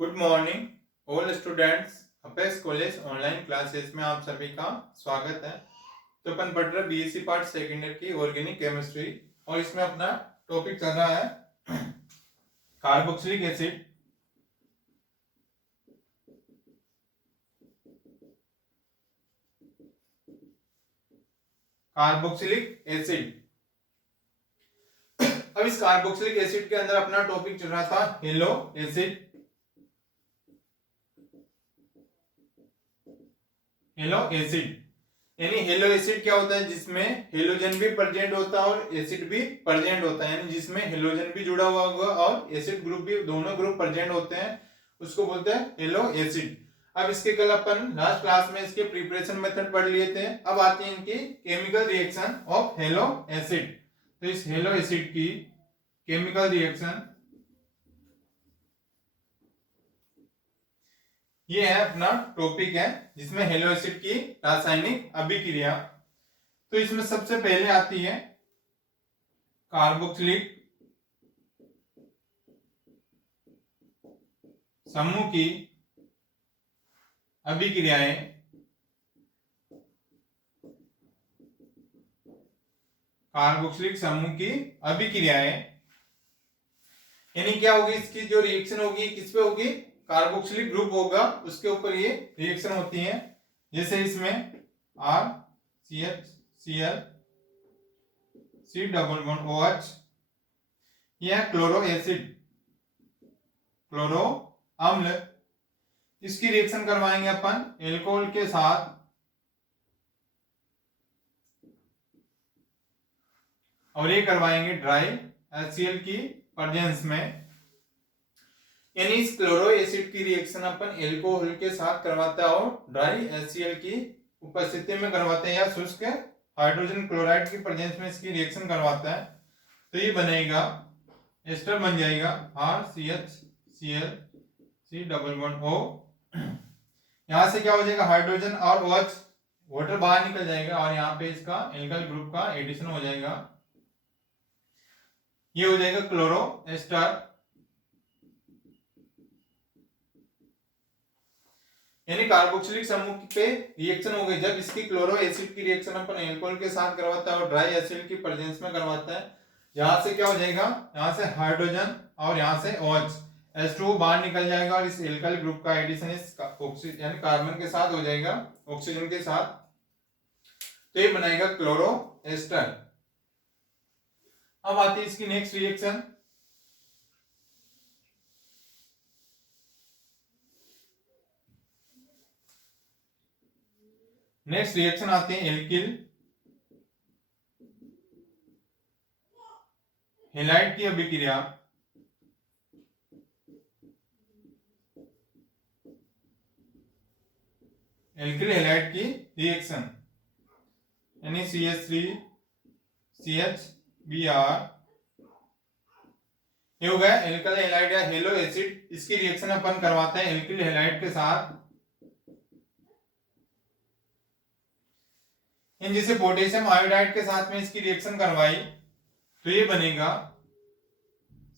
Good morning all students. Apex college online classes में आप सभी का स्वागत है। तो अपन पढ़ रहे बीएससी पार्ट सेकेंड ईयर की ऑर्गेनिक केमिस्ट्री और इसमें अपना टॉपिक चल रहा है कार्बोक्सिलिक एसिड। Carboxylic acid. अब इस कार्बोक्सिलिक एसिड के अंदर अपना टॉपिक चल रहा था हेलो एसिड। हेलो एसिड यानी हेलो एसिड क्या होता है, जिसमें हेलोजन भी प्रेजेंट होता है और एसिड भी प्रेजेंट होता है, यानी जिसमें हेलोजन भी जुड़ा हुआ होगा और एसिड ग्रुप भी, दोनों ग्रुप प्रेजेंट होते हैं, उसको बोलते हैं हेलो एसिड। अब इसके कल अपन लास्ट क्लास में इसके प्रिपरेशन मेथड पढ़ लिए थे। अब आती है इनकी chemical reaction of hello acid. तो इस हेलो एसिड की केमिकल रिएक्शन ये है, अपना टॉपिक है जिसमें हेलो एसिड की रासायनिक अभिक्रिया। तो इसमें सबसे पहले आती है कार्बोक्सिलिक समूह की अभिक्रियाएं। कार्बोक्सिलिक समूह की अभिक्रियाएं यानी क्या होगी, इसकी जो रिएक्शन होगी किस पे होगी, कार्बोक्सिलिक ग्रुप होगा उसके ऊपर ये रिएक्शन होती है। जैसे इसमें R C H C L C double bond O H, यह क्लोरो एसिड, क्लोरो अम्ल। इसकी रिएक्शन करवाएंगे अपन एल्कोहल के साथ, और ये करवाएंगे ड्राई HCl की प्रेजेंस में। यानी इस क्लोरो एसिड की रिएक्शन अपन एल्कोहल के साथ करवाते हैं और ड्राई HCl की उपस्थिति में करवाते हैं, या शुष्क हाइड्रोजन क्लोराइड की प्रेजेंस में इसकी रिएक्शन करवाता है। तो ये बनेगा, एस्टर बन जाएगा RCHCl C double bond O। यहां से क्या हो जाएगा, हाइड्रोजन और OH वाटर बाहर निकल जाएगा और यहाँ पे इसका एल्काइल ग्रुप का एडिशन हो जाएगा। ये हो जाएगा क्लोरो एस्टर। यानी कार्बोक्सिलिक समूह पे रिएक्शन हो गई जब इसकी क्लोरो एसिड की रिएक्शन अपन एल्कोहल के साथ करवाता है और ड्राई एसिड की प्रेजेंस में करवाता है। यहां से क्या हो जाएगा, यहां से हाइड्रोजन और यहां से OH H2O बाहर निकल जाएगा और इस एल्काइल ग्रुप का एडिशन इस ऑक्सीजन यानी कार्बन के साथ हो जाएगा, ऑक्सीजन के साथ। तो ये बनाएगा क्लोरो एस्टर। अब आती है इसकी नेक्स्ट रिएक्शन। नेक्स्ट रिएक्शन आती है एल्किल हैलाइड की अभिक्रिया। एल्किल हैलाइड की रिएक्शन यानी CH3 CHBr, ये हो गया एल्किल हैलाइड या हेलो एसिड। इसकी रिएक्शन अपन करवाते हैं एल्किल हैलाइड के साथ, इन जिसे पोटेशियम आयोडाइड के साथ में इसकी रिएक्शन करवाई तो ये बनेगा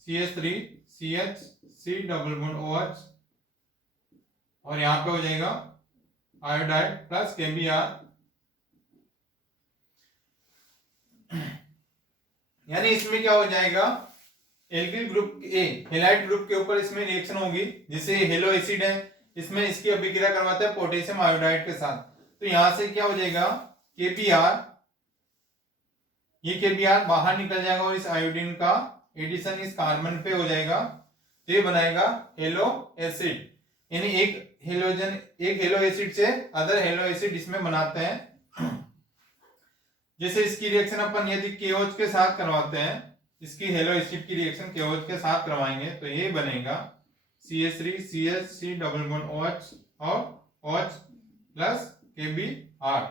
CH3 CH C double bond OH और यहां पे हो जाएगा आयोडाइड प्लस KBr। यानी इसमें क्या हो जाएगा, alkyl group A halide group के ऊपर इसमें रिएक्शन होगी, जिससे हेलो एसिड है, इसमें इसकी अभिक्रिया करवाते हैं पोटेशियम आयोडाइड के साथ। तो यहां से क्या हो जाएगा KBr, ये KBr बाहर निकल जाएगा और इस आयोडीन का एडिशन इस कार्बन पे हो जाएगा। तो ये बनाएगा हेलो एसिड। यानी एक हेलो एसिड से अदर हेलो एसिड इसमें बनाते हैं। जैसे इसकी रिएक्शन अपन यदि KOH के साथ करवाते हैं, इसकी हेलो एसिड की रिएक्शन KOH के साथ करवाएंगे तो ये बनेगा CH3 CH C double bond OH और OH प्लस KBr।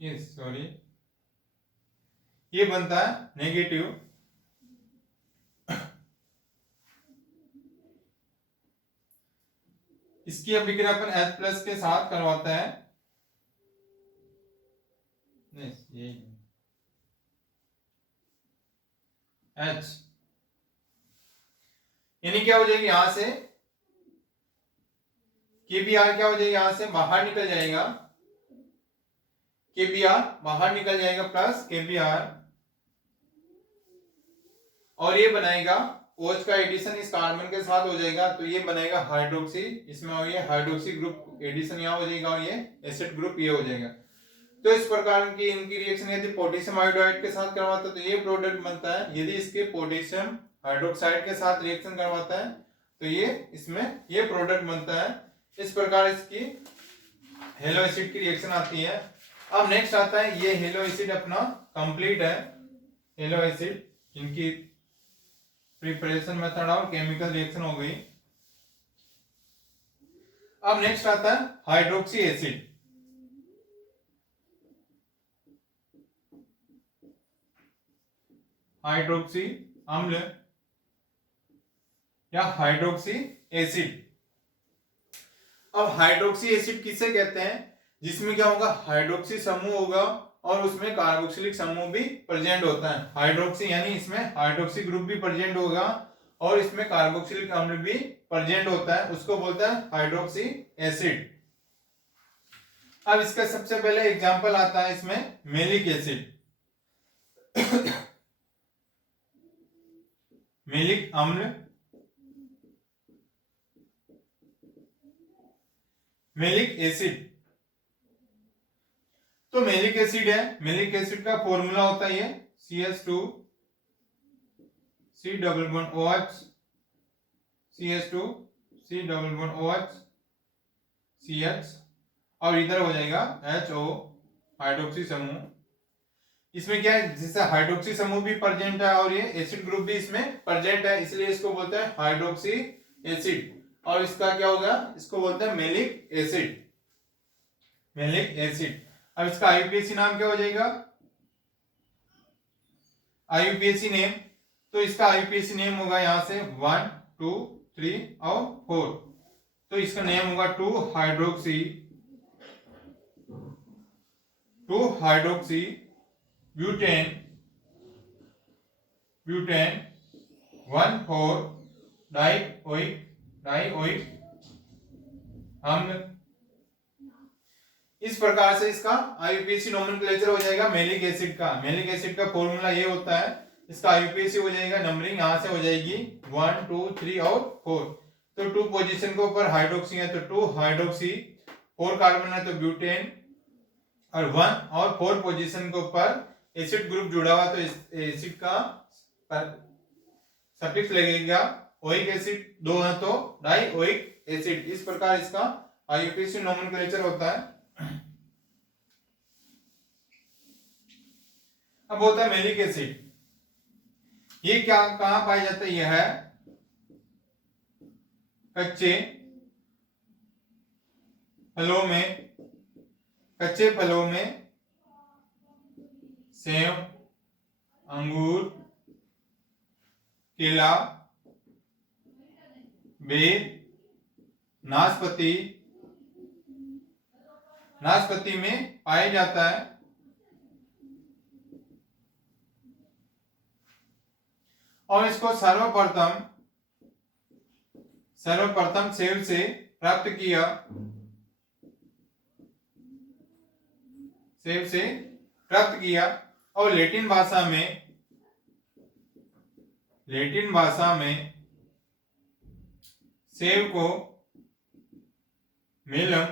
सॉरी, ये बनता है नेगेटिव। इसकी अभिक्रिया अपन H प्लस के साथ करवाते हैं, नहीं ये H यानी क्या हो जाएगी, यहां से KBr क्या हो जाएगा, यहां से बाहर निकल जाएगा, KBr बाहर निकल जाएगा प्लस KBr, और ये बनाएगा OH का एडिशन इस कार्बन के साथ हो जाएगा, तो ये बनाएगा हाइड्रोक्सी, इसमें हो ये हाइड्रोक्सी ग्रुप एडिशन यहाँ हो जाएगा, और ये एसिड ग्रुप ये हो जाएगा। तो इस प्रकार की इनकी रिएक्शन यदि पोटेशियम आयोडाइड के साथ करवाता है तो ये प्रोडक्ट बनता है, यदि इसके पोटेशियम हाइड्रोक्साइड के साथ रिएक्शन करवाता है तो ये इसमें ये प्रोडक्ट बनता है। इस प्रकार इसकी हेलो एसिड की रिएक्शन आती है। अब नेक्स्ट आता है, ये हेलो एसिड अपना कंप्लीट है, हेलो एसिड जिनकी प्रिपरेशन मेथड और केमिकल रिएक्शन हो गई। अब नेक्स्ट आता है हाइड्रोक्सी एसिड। हाइड्रोक्सी अम्ल या हाइड्रोक्सी एसिड। अब हाइड्रोक्सी एसिड किसे कहते हैं, जिसमें क्या होगा, हाइड्रोक्सी समूह होगा और उसमें कार्बोक्सिलिक समूह भी प्रेजेंट होता है। हाइड्रोक्सी यानी इसमें हाइड्रोक्सी ग्रुप भी प्रेजेंट होगा और इसमें कार्बोक्सिलिक अम्ल भी प्रेजेंट होता है, उसको बोलता है हाइड्रोक्सी एसिड। अब इसका सबसे पहले एग्जांपल आता है इसमें मेलिक एसिड। मेलिक अम्ल, मेलिक एसिड। तो मेलिक एसिड है, मेलिक एसिड का फॉर्मूला होता है ये CH2 C double bond OH, CH2 C double bond OH CH, और इधर हो जाएगा HO हाइड्रोक्सी समूह। इसमें क्या है, जैसे हाइड्रोक्सी समूह भी प्रेजेंट है और ये एसिड ग्रुप भी इसमें प्रेजेंट है, इसलिए इसको बोलते हैं हाइड्रोक्सी एसिड। और इसका क्या होगा, इसको बोलते हैं मेलिक एसिड, मेलिक एसिड। अब इसका आईयूपीएसी नाम क्या हो जाएगा, आईयूपीएसी नेम, तो इसका आईयूपीएसी नेम होगा यहां से 1 2 3 और 4, तो इसका नेम होगा 2 हाइड्रोक्सी ब्यूटेन 1,4 डाइओइक अम्ल। इस प्रकार से इसका आईयूपीएसी नोमेनक्लेचर हो जाएगा मेलिक एसिड का। मेलिक एसिड का फॉर्मूला ये होता है, इसका आईयूपीएसी हो जाएगा, नंबरिंग यहां से हो जाएगी 1 2 3 और 4। तो 2 पोजीशन के ऊपर हाइड्रोक्सी है तो 2 हाइड्रोक्सी, 4 कार्बन है तो ब्यूटेन, और 1 और 4 पोजीशन के ऊपर एसिड ग्रुप जुड़ा हुआ तो एसिड का सफिक्स लगेगा ओइक एसिड, 2 है तो डाइओइक एसिड। इस प्रकार इसका आईयूपीएसी नोमेनक्लेचर होता है। अब होता है मेलिक एसिड, ये क्या कहां पाया जाता है, यह है कच्चे फलों में, कच्चे फलों में सेब, अंगूर, केला, बेर, नाशपाती, नाशपाती में पाया जाता है। और इसको सर्वप्रथम सेब से प्राप्त किया, सेब से प्राप्त किया, और लैटिन भाषा में सेब को मेलम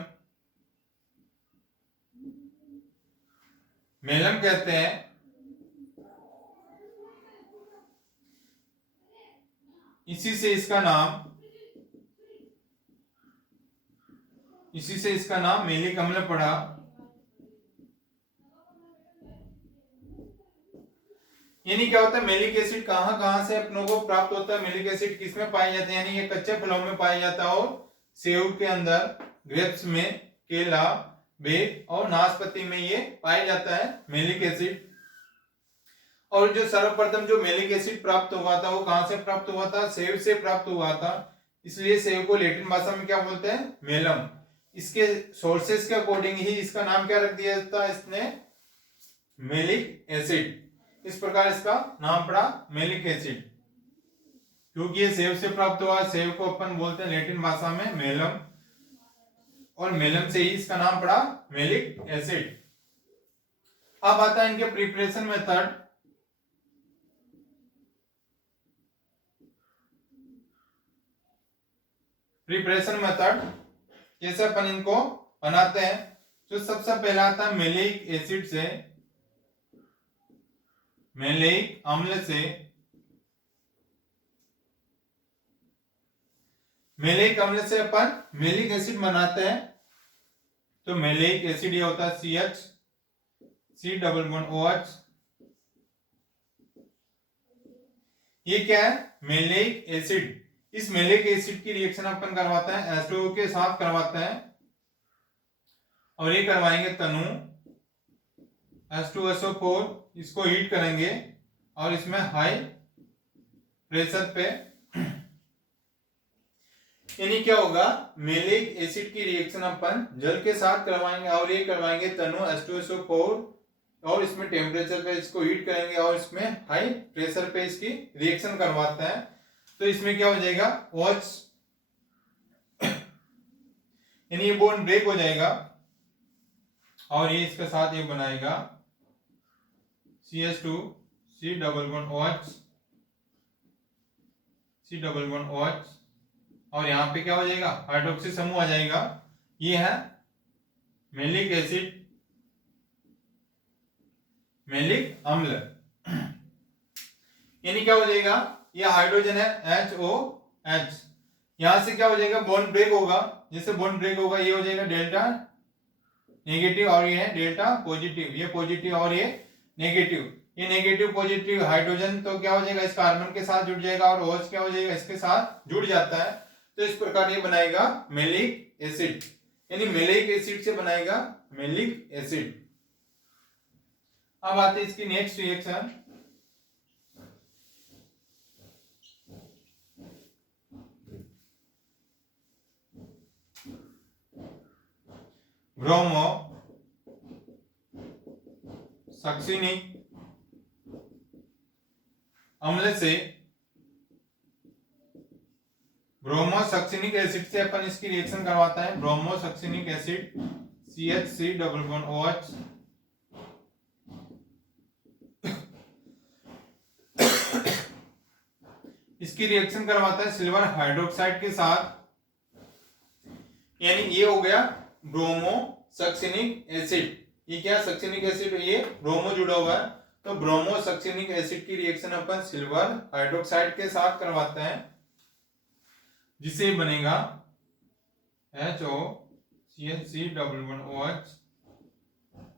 कहते हैं। इसी से इसका नाम मेलिक अम्ल पड़ा। यानी क्या होता है, मेलिक एसिड कहां से अपनों को प्राप्त होता है, मेलिक एसिड किसमें पाया जाता है, यानी ये कच्चे फलों में पाया जाता है, और सेब के अंदर, ग्रेप्स में, केला, बेर और नाशपाती में ये पाया जाता है मेलिक एसिड। और जो सर्वप्रथम जो मेलिक एसिड प्राप्त हुआ था वो कहां से प्राप्त हुआ था, सेब से प्राप्त हुआ था, इसलिए सेब को लैटिन भाषा में क्या बोलते हैं, मेलम। इसके सोर्सेस के अकॉर्डिंग ही इसका नाम क्या रख दिया था इसने, मेलिक एसिड। इस प्रकार इसका नाम पड़ा मेलिक एसिड, क्योंकि ये सेव से प्राप्त हुआ। सेव को अपन बोलते हैं लैटिन भाषा में मेलम, और मेलम से ही इसका नाम पड़ा मेलिक एसिड। अब आता है इनके प्रिपरेशन मेथड। प्रिपरेशन मेथड कैसे अपन इनको बनाते हैं। तो सबसे पहला आता है मेलिक एसिड से, मेलिक अम्ल से। मेलिक अम्ल से अपन मेलिक एसिड बनाते हैं। तो मेलिक एसिड ये होता है CH, C++OH। ये क्या है? Malic acid. इस मेलिक एसिड की रिएक्शन अपन करवाते हैं H2O के साथ करवाते हैं, और ये करवाएंगे तनु H2SO4। इसको हीट करेंगे और इसमें हाई प्रेशर पे, यानी क्या होगा, मेलिक एसिड की रिएक्शन अपन जल के साथ करवाएंगे और ये करवाएंगे तनु H2SO4, और इसमें टेम्परेचर पे इसको हीट करेंगे और इसमें हाई प्रेशर पे इसकी रिएक्शन करवाते हैं। तो इसमें क्या हो जाएगा, OH, यानी ये बॉन्ड ब्रेक हो जाएगा और ये इसके साथ ये बनाएगा CH2 C++OH, C++OH, और यहाँ पे क्या हो जाएगा, हाइड्रोक्सी समूह आ जाएगा। ये है मेलिक एसिड, मेलिक अम्ल। यानी क्या हो जाएगा, ये हाइड्रोजन है HOH, यहां से क्या हो जाएगा, बॉन्ड ब्रेक होगा। जैसे बॉन्ड ब्रेक होगा ये हो जाएगा डेल्टा नेगेटिव और ये है डेल्टा पॉजिटिव, ये पॉजिटिव और ये नेगेटिव। ये नेगेटिव पॉजिटिव हाइड्रोजन तो क्या हो जाएगा, इस कार्बन के साथ जुड़ जाएगा, और OH क्या हो जाएगा, इसके साथ जुड़ जाता है। तो इस प्रकार ये बनाएगा मेलिक एसिड, यानी मेलिक एसिड से बनाएगा मेलिक एसिड। अब आते हैं इसकी नेक्स्ट रिएक्शन। ब्रोमो सक्सिनिक अम्ल से, ब्रोमो सक्सिनिक एसिड से अपन इसकी रिएक्शन करवाता है। ब्रोमो सक्सिनिक एसिड CH3++OH, इसकी रिएक्शन करवाता है सिल्वर हाइड्रोक्साइड के साथ, यानी ये हो गया ब्रोमो सक्सिनिक एसिड। ये क्या सक्सिनिक एसिड, ये ब्रोमो जुड़ा हुआ है, तो ब्रोमो सक्सिनिक एसिड की रिएक्शन अपन सिल्वर हाइड्रोक्साइड के साथ करवाते हैं, जिसे बनेगा HOCH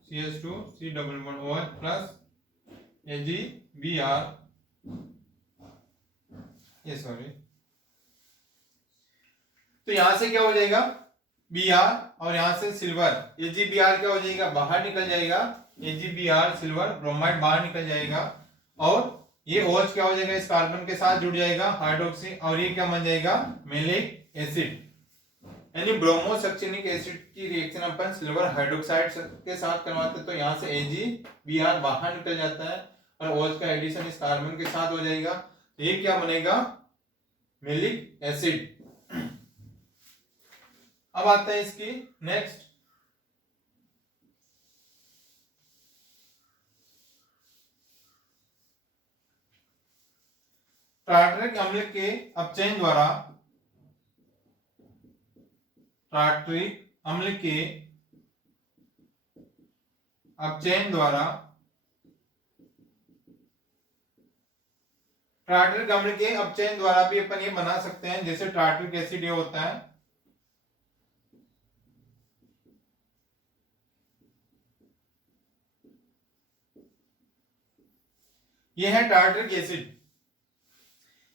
CH2 C++OH plus AgBr, ये सॉरी, तो यहां से क्या हो जाएगा Br, और यहां से सिल्वर AgBr क्या हो जाएगा, बाहर निकल जाएगा, AgBr सिल्वर ब्रोमाइड बाहर निकल जाएगा, और ये OH क्या हो जाएगा, इस कार्बन के साथ जुड़ जाएगा हाइड्रोक्सी, और ये क्या बन जाएगा, मेलिक एसिड। यानी ब्रोमो सक्सिनिक एसिड की रिएक्शन अपन सिल्वर हाइड्रोक्साइड के साथ करवाते, तो यहाँ से AgBr बाहर निकल जाता है और OH का एडिशन इस कार्बन के साथ हो जाएगा, तो ये क्या बनेगा, मेलिक एसिड। अब आता है इसकी नेक्स्ट। टार्टरिक अम्ल के अपचयन द्वारा, टार्टरिक अम्ल के अपचयन द्वारा, टार्टरिक अम्ल के अपचयन द्वारा भी अपन ये बना सकते हैं। जैसे टार्टरिक एसिड ये होता है, ये है टार्टरिक एसिड।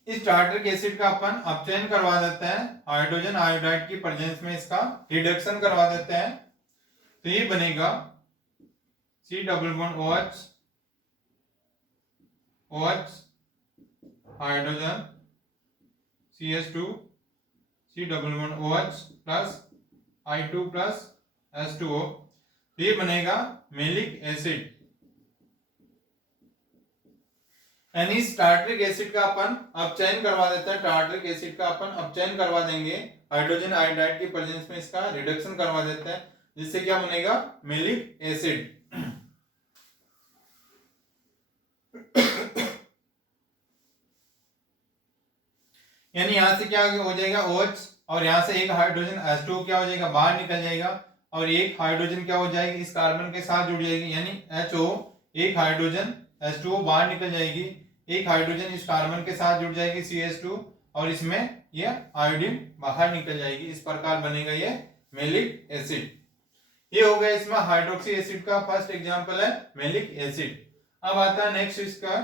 इस टार्टरिक एसिड का अपन अपचयन करवा देते हैं, हाइड्रोजन आयोडाइड की प्रेजेंस में इसका रिडक्शन करवा देते हैं, तो ये बनेगा C++OH, OH hydrogen CH2 C++OH plus I2 plus H2O, तो ये बनेगा मेलिक एसिड। यानी इस टार्टरिक एसिड का अपन अपचयन करवा देते हैं, टार्टरिक एसिड का अपन अपचयन करवा देंगे, हाइड्रोजन आयोडाइड की प्रेजेंस में इसका रिडक्शन करवा देते हैं, जिससे क्या बनेगा मेलिक एसिड। यानी यहां से क्या हो जाएगा OH, और यहां से एक हाइड्रोजन H2 क्या हो जाएगा बाहर निकल जाएगा, और एक हाइड्रोजन क्या हो जाएगी इस कार्बन के साथ जुड़ जाएगी, यानी HO, एक हाइड्रोजन H2O बाहर निकल जाएगी, एक हाइड्रोजन इस कार्बन के साथ जुड़ जाएगी CH2, और इसमें ये आयोडीन बाहर निकल जाएगी। इस प्रकार बनेगा ये मेलिक एसिड। ये हो गया इसमें हाइड्रोक्सी एसिड का फर्स्ट एग्जांपल है मेलिक एसिड। अब आता है नेक्स्ट इसका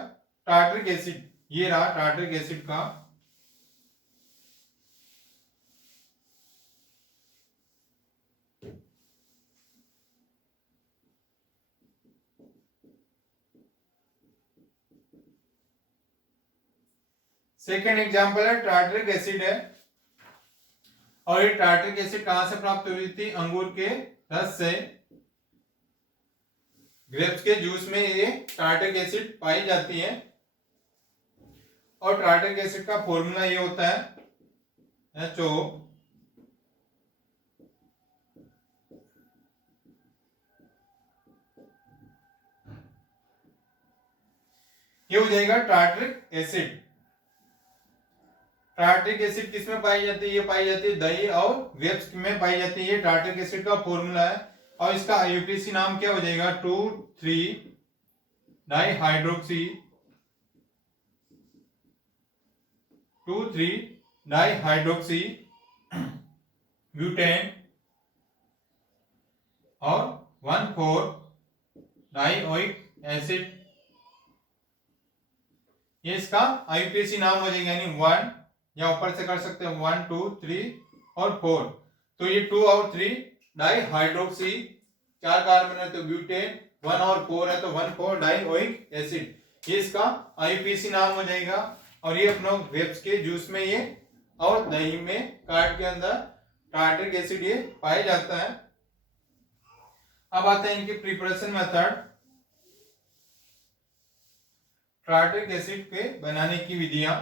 टार्टरिक एसिड। ये रहा टार्टरिक एसिड का सेकेंड एग्जांपल है टार्टरिक एसिड है, और ये टार्टरिक एसिड कहां से प्राप्त हुई थी, अंगूर के रस से, ग्रेप्स के जूस में ये टार्टरिक एसिड पाई जाती है। और टार्टरिक एसिड का फॉर्मूला ये होता है HO ये हो जाएगा टार्टरिक एसिड। टार्टरिक एसिड किसमें पाई जाती है, ये पाई जाती है दही और ग्रेप्स में पाई जाती है। ये टार्टरिक एसिड का फॉर्मूला है, और इसका आईयूपीएसी नाम क्या हो जाएगा 2,3 डाइहाइड्रोक्सी 2,3 डाइहाइड्रोक्सी ब्यूटेन और 1,4 डाइओइक एसिड। ये इसका आईयूपीएसी नाम हो जाएगा, यानी 1 या ऊपर से कर सकते हैं 1, 2, 3 और 4। तो ये 2 और 3 डाइहाइड्रोक्सी, 4 कार्बन है तो ब्यूटेन, 1 और 4 है तो 1,4 डाइओइक एसिड। ये इसका आईयूपीएसी नाम हो जाएगा। और ये अपने ग्रेप्स के जूस में ये और दही में कार्ड के अंदर टार्टरिक एसिड ये पाया जाता है। अब आते हैं इनके प्रिपरेशन मेथड, टार्टरिक एसिड के बनाने की विधियां।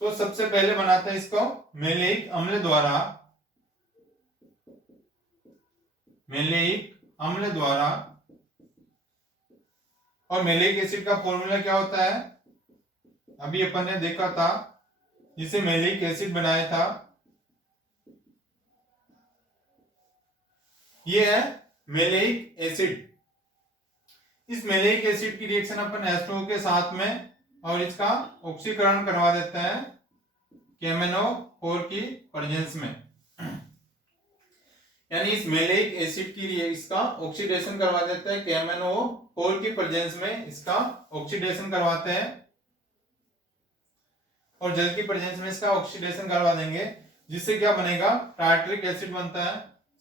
तो सबसे पहले बनाते हैं इसको मैलेइक अम्ल द्वारा, और मैलेइक एसिड का फॉर्मूला क्या होता है, अभी अपन ने देखा था, जिसे मैलेइक एसिड बनाया था, ये है मैलेइक एसिड। इस मैलेइक एसिड की रिएक्शन अपन H2O के साथ में, और इसका ऑक्सीकरण करवा देते हैं KMnO4 की प्रेजेंस में। यानी इस मैलेइक एसिड की इसका ऑक्सीडेशन करवा देते हैं KMnO4 की प्रेजेंस में, इसका ऑक्सीडेशन करवाते हैं, और जल की प्रेजेंस में इसका ऑक्सीडेशन करवा देंगे, जिससे क्या बनेगा टार्टरिक एसिड बनता है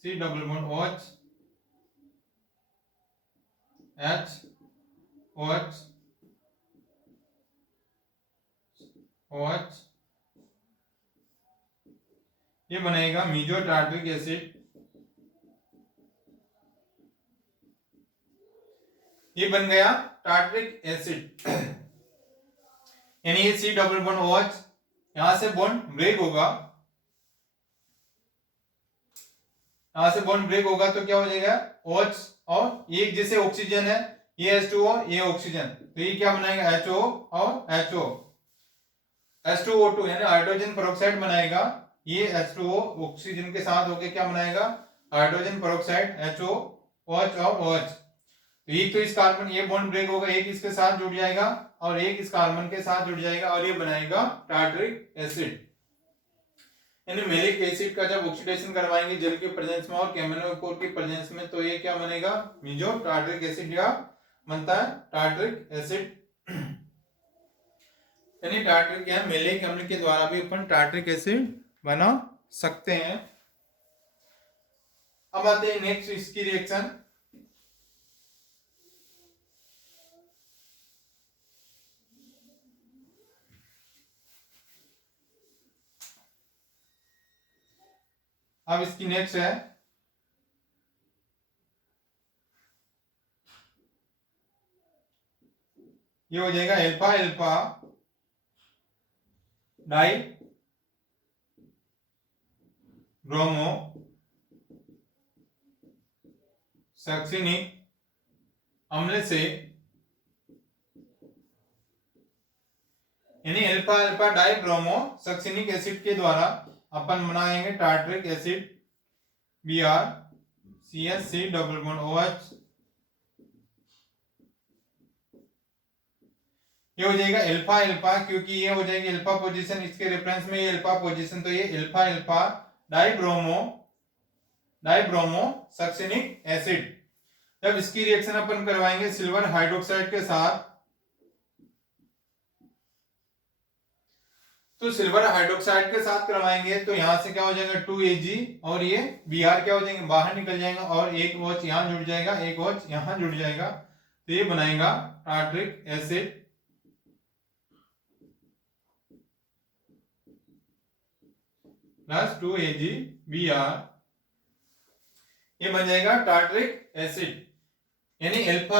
C double bond OH H OH OH, ये बनेगा मीजो टार्टरिक एसिड। ये बन गया टार्टरिक एसिड। यानी ये C डबल बॉन्ड OH, यहां से बॉन्ड ब्रेक होगा, तो क्या हो जाएगा OH, और एक जैसे ऑक्सीजन है, ये H2O ये ऑक्सीजन, तो ये क्या बनाएगा HO और HO, H2O2 यानी हाइड्रोजन पेरोक्साइड बनाएगा। ये H2O ऑक्सीजन के साथ होके क्या बनाएगा हाइड्रोजन पेरोक्साइड HO OH और OH। तो एक तो इस कार्बन ये बॉन्ड ब्रेक होगा, एक इसके साथ जुड़ जाएगा और एक इस कार्बन के साथ जुड़ जाएगा, और ये बनाएगा टार्टरिक एसिड। यानी मैलिक एसिड का जब ऑक्सीडेशन करवाएंगे जल के प्रेजेंस में और KMnO4 की प्रेजेंस में, तो ये क्या बनेगा मीजो टार्टरिक एसिड या बनता है टार्टरिक एसिड। यानी टार्टरिक या मैलिक अम्ल के द्वारा भी अपन टार्टरिक एसिड बना सकते हैं। अब आते हैं नेक्स्ट इसकी रिएक्शन। अब इसकी नेक्स्ट है ये हो जाएगा alpha alpha die bromo succinic अम्ल से, यानी alpha alpha die bromo succinic acid के द्वारा अपन बनाएंगे tartaric acid Br CH3 double bond OH। ये हो जाएगा अल्फा अल्फा, क्योंकि ये हो जाएगी अल्फा पोजीशन, इसके रेफरेंस में ये अल्फा पोजीशन, तो ये alpha alpha dibromo succinic acid. जब इसकी रिएक्शन अपन करवाएंगे सिल्वर हाइड्रोक्साइड के साथ, तो सिल्वर हाइड्रोक्साइड के साथ करवाएंगे तो यहां से क्या हो जाएगा 2Ag, और ये Br क्या हो जाएंगे बाहर निकल जाएगा, और एक OH यहां जुड़ जाएगा, एक OH यहां जुड़ जाएगा, तो ये बनाएगा टार्टरिक एसिड प्लस 2AgBr, ये बन जाएगा टार्टरिक एसिड। यानी alpha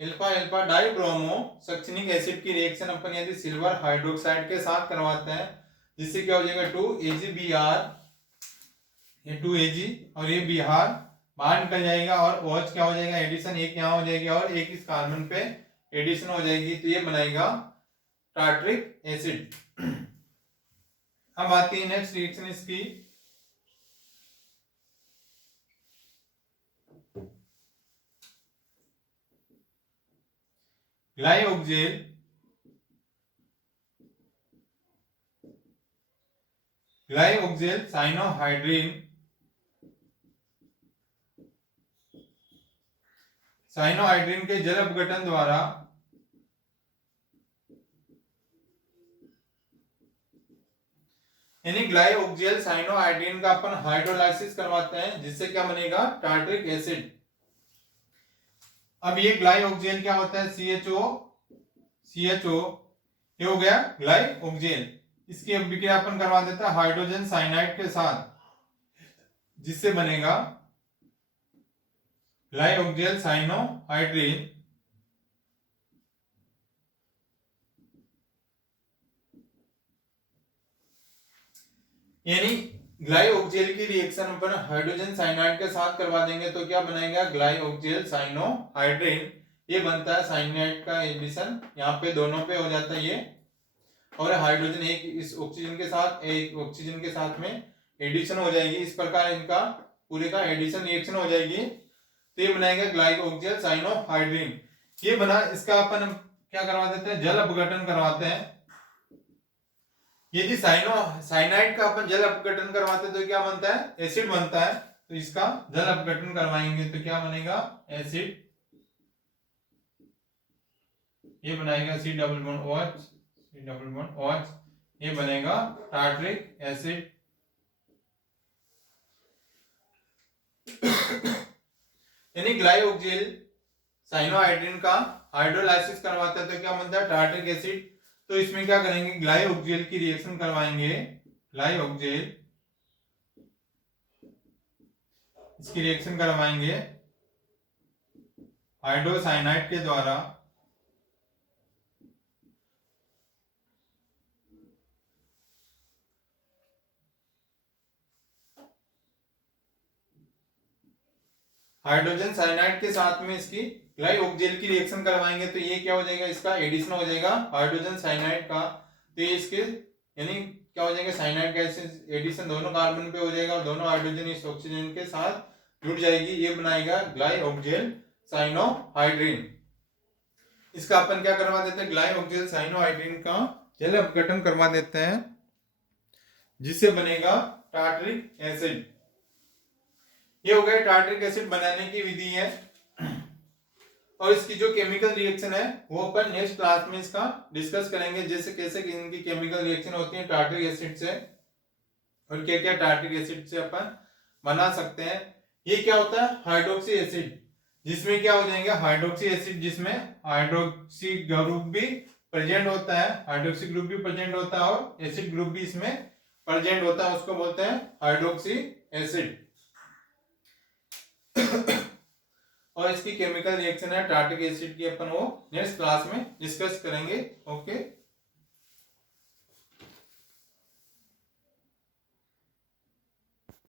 alpha dibromo succinic acid की रिएक्शन अपन यदि सिल्वर हाइड्रोक्साइड के साथ करवाते हैं, जिससे क्या हो जाएगा 2AgBr, ये 2Ag और ये Br बाहर निकल जाएगा, और OH क्या हो जाएगा एडिशन, एक यहाँ हो जाएगी और एक इस कार्बन पे एडिशन हो जाएगी, तो ये बनाएगा टार्टरिक एसिड। अब आती है नेक्स्ट रिएक्शन इसकी, ग्लाइओक्जेल साइनोहाइड्रिन के जल अपघटन द्वारा यानी ग्लाइओक्जेल साइनोहाइड्रिन का अपन हाइड्रोलाइसिस करवाते हैं, जिससे क्या बनेगा टार्टरिक एसिड। अब ये ग्लाइओक्जेल क्या होता है CHO, ये हो गया ग्लाइओक्जेल, इसकी अभिक्रिया अपन करवा देता है हाइड्रोजन साइनाइड के साथ, जिससे बनेगा ग्लाइओक्जेल साइनोहाइड्रिन। यानी ग्लाइओक्जेल की रिएक्शन अपन हाइड्रोजन साइनाइड के साथ करवा देंगे तो क्या बनेगा ग्लाइओक्जेल साइनोहाइड्रिन। ये बनता है साइनाइड का एडिशन, यहाँ पे दोनों पे हो जाता है ये, और हाइड्रोजन एक इस ऑक्सीजन के साथ एक ऑक्सीजन के साथ में एडिशन हो जाएगी, इस प्रकार इनका पूरे का एडिशन रिएक्शन हो जाएगी, तो ये बनाएगा ग्लाइकोजेल साइनोहाइड्रिन। ये बना, इसका अपन क्या करवा देते हैं जल अपघटन करवाते हैं। यदि साइनाइड का अपन जल अपघटन करवाते हैं तो क्या बनता है एसिड बनता है, तो इसका जल अपघटन करवाएंगे तो क्या बनेगा एसिड, ये बनाएगा C डबल बॉन्ड OH, ये बनेगा टार्टरिक एसिड। यानी ग्लाइओक्जेल साइनोहाइड्रिन का हाइड्रोलाइसिस करवाते हैं तो क्या बनता है टार्टरिक एसिड। तो इसमें क्या करेंगे ग्लाइओक्जेल की रिएक्शन करवाएंगे, ग्लाइओक्जेल इसकी रिएक्शन करवाएंगे हाइड्रोसाइनाइड के द्वारा, हाइड्रोजन साइनाइड के साथ में इसकी ग्लाइओक्जेल की रिएक्शन करवाएंगे तो ये क्या हो जाएगा इसका एडिशन हो जाएगा हाइड्रोजन साइनाइड का, तो ये इसके यानी क्या हो जाएगा साइनाइड का एडिशन दोनों कार्बन पे हो जाएगा और दोनों हाइड्रोजन इस ऑक्सीजन के साथ जुड़ जाएगी, ये बनाएगा ग्लाइओक्जेल साइनोहाइड्रिन। इसका अपन क्या करवा देते हैं ग्लाइओक्जेल साइनोहाइड्रिन का जल अपघटन करवा देते हैं, जिससे बनेगा टार्टरिक एसिड। ये हो गया टार्टरिक एसिड बनाने की विधि है, और इसकी जो केमिकल रिएक्शन है वो अपन नेक्स्ट क्लास में इसका डिस्कस करेंगे, जैसे कैसे इनकी केमिकल रिएक्शन होती है टार्टरिक एसिड से और क्या क्या टार्टरिक एसिड से अपन बना सकते हैं। ये क्या होता है हाइड्रोक्सी एसिड, जिसमें क्या हो जाएंगे हाइड्रोक्सी एसिड, जिसमें हाइड्रोक्सी ग्रुप भी प्रेजेंट होता है, हाइड्रोक्सी ग्रुप भी प्रेजेंट होता है और एसिड ग्रुप भी इसमें प्रेजेंट होता है, उसको बोलते हैं हाइड्रोक्सी एसिड। और इसकी केमिकल रिएक्शन है टार्टिक एसिड की अपन वो नेक्स्ट क्लास में डिस्कस करेंगे। ओके।